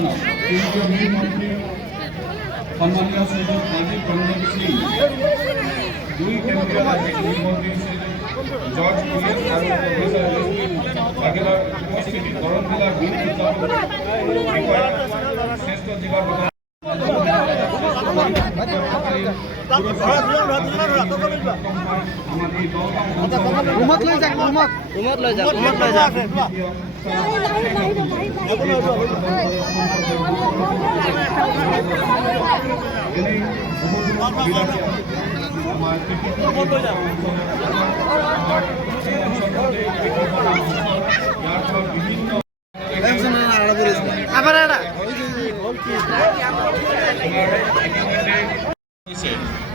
অনুষ্ঠানত কেন্দ্ৰীয় গৃহ মন্ত্ৰী সন্মানীয় শ্ৰীযুত ৰাজীৱ ৰঞ্জন সিং, দুই কেন্দ্ৰীয় গৃহমন্ত্ৰী শ্ৰীযুত জৰ্জ কুৰিয়েন আৰু প্ৰফেসৰ বাঘেলাৰ উপস্থিতিত দৰং জিলাৰ বীৰ উদযাপন বিষয়ক শ্ৰেষ্ঠ জিলা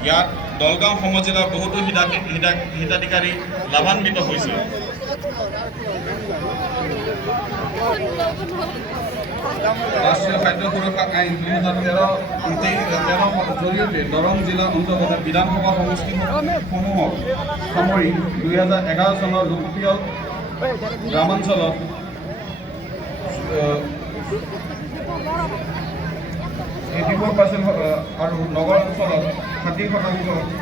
ইয়াত দলগাঁও সমজিলাৰ বহুতো হিতাধিকাৰী লাভান্বিত হৈছে। ৰাষ্ট্ৰীয় খাদ্য সুৰক্ষা আইন 2013 জৰিয়তে দৰং জিলাৰ অন্তৰ্গত বিধানসভা সমষ্টিসমূহক সামৰি 2011 চনৰ লোকপ্ৰিয় গ্ৰামাঞ্চলত 84% আৰু নগৰ অঞ্চলত 60%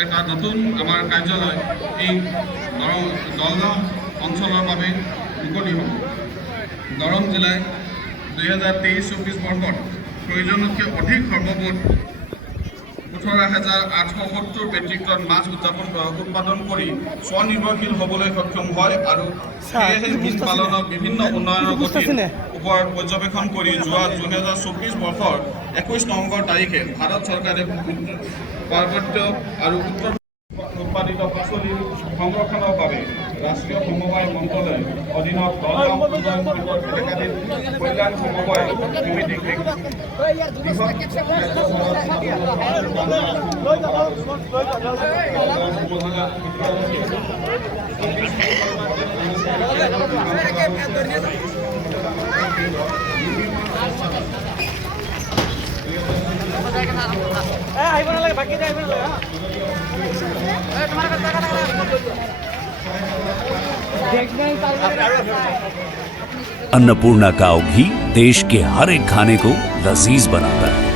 এটা নতুন আমাৰ কাৰ্যালয় এই দলগাঁও অঞ্চলৰ বাবে মুকলি হ'ব। দৰং জিলাই 2023-24 বৰ্ষত প্ৰয়োজনতকৈ অধিক সৰ্বমুঠ 18,870 মেট্ৰিক টন মাছ উৎপাদন কৰি স্বনিৰ্ভৰশীল হ'বলৈ সক্ষম হয় আৰু সেয়েহে মীন পালনৰ বিভিন্ন উন্নয়নৰ গতিৰ ওপৰত পৰ্যবেক্ষণ কৰি যোৱা 2024 বৰ্ষৰ 21 নৱেম্বৰ তাৰিখে ভাৰত চৰকাৰে পাৰ্বত্য আৰু উত্তৰ উৎপাদিত পাচলিৰ সংৰক্ষণৰ বাবে ৰাষ্ট্ৰীয় সমবায় মন্ত্ৰালয়ৰ অধীনত দলগাঁও উন্নয়ন খণ্ডৰ একাধিক কল্যাণ সমবায় সমিতিক अन्नपूर्णा काव घी देश के हर एक खाने को लजीज बनाता है।